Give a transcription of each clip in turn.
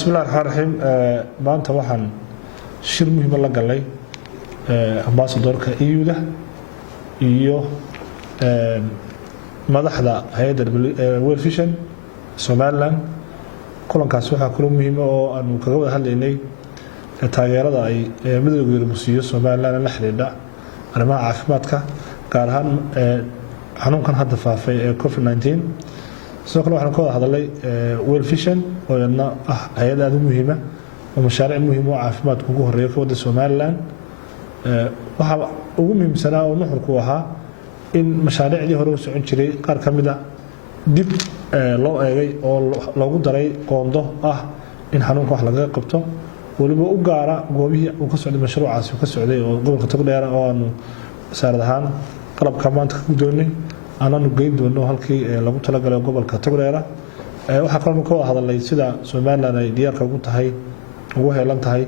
بسم الله الرحمن الرحيم maanta waxaan shir muhiim la galay ambassadorka EU-da iyo madaxda hay'adda World Vision Somaliland kulankaas waxa kale muhiim oo aanu kaga wada hadlaynay taageerada ay midowga Yurub siiyo Somaliland la xiriirta arrimaha caafimaadka gaar ahaan xanuunkan hadda faafay ee COVID-19 sidoo kale waxaan ka wada hadalay World Vision oo iyana ah hay'ad aad u muhiim ah oo mashaariic muhiim ah caafimaadka ugu horeeya ka wada Somaliland waxa ugu muhiimsanaa oo nuxurku ahaa in mashaariicdii hore u socon jiray qaar ka mid ah dib loo eegay oo lagu daray qoondo ah in xanuunka wax laga qabto waliba u gaara goobihii uu ka socday mashruucaasi ka socday oo gobolka Togdheer oo aanu saaradahan qalabka maanta ku doonay aanu geyn doono halkii lagu talagalay gobolka Togdheer waxa kale oo ka hadalay sida Somaliland ay diyaarka ugu tahay ugu heelan tahay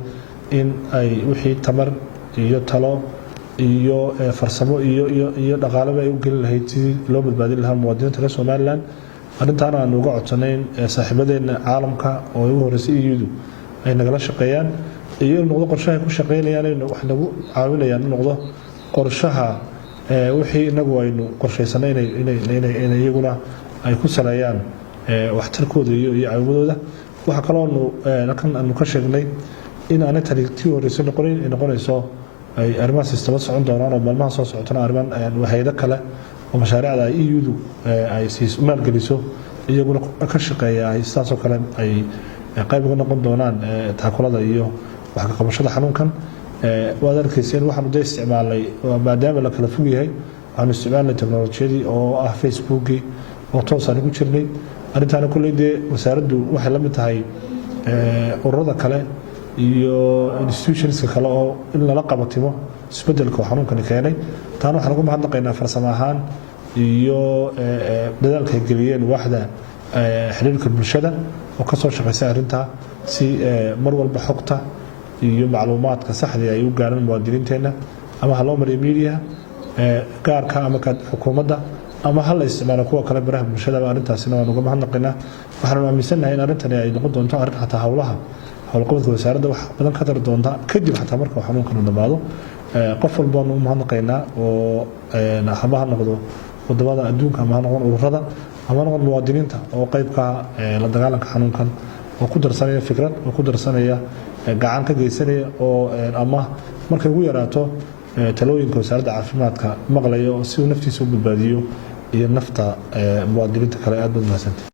in ay wixii tamar iyo talo iyo farsamo iyo dhaqaale ay u gelin lahayd si loo badbaadin lahaa muwaadiniinta Somaliland arintan aan uga codsanayn saaxiibadeena caalamka oo ugu horeysay EU-du ay nagala shaqeeyaan iyo noqdo qorshaha ku shaqeynayaan in wax lagu caawinayaan noqdo qorshaha wixii inagu aynu qorsheysanay inay iyaguna ay ku saleeyaan waxtarkooda iyo caawimadooda waxa kale oo aanu ka sheegnay in aan tariktii horeysay noqonayso ay arrimaha sistema socon doonaan oo maalmaha soo socotana arrimahan hay'ado kale oo mashaariicda EU-du ay maalgeliso iyaguna ka shaqeeya ay sidaas oo kale ay qayb uga noqon doonaan taakulada iyo wax ka qabashada xanuunkan waad arkayseen waxaanu day isticmaalay maadaama la kala fog yahay waxaanu isticmaalnay teknolojiyadii oo ah Facebook oo toos aan ugu jirnay arintaana kulleeyay wasaaraddu waxay la mid tahay ururada kale iyo institutions kale oo in la qabatimo isbedelka xanuunkan keenay taana waxaan ugu mahadnaqaynaa farsamo ahaan iyo dadaalka ay geliyeen waaxda xiriirka bulshada oo ka soo shaqeysay arinta si mar walba xogta iyo macluumaadka saxda ah ay u gaaraan muwaadiniinteena ama hal mar media gaarka ama ka xukuumadda ama hal isticmaalo kuwa kale baraha bulshada arintaasina waan uga mahadnaqaynaa waxaan aaminsanahay in arintani ay noqon doonto arin xataa hawlqabadka wasaaradda wax badan ka tar doonta kadib xataa marka xanuunkan dhamaado qof walba oo mahadnaqaynaa oo ha noqdo wadamada adduunka ama noqon ururada ama noqon muwaadiniinta oo qayb ka la dagaalanka xanuunkan oo ku darsanaya fikrad oo ku darsanaya gacan ka geysanaya oo ama markay ugu yaraato talooyinka wasaaradda caafimaadka maqlayo si uu naftiisa u badbaadiyo iyo nafta muwaadiniinta kale aad baad mahadsantahay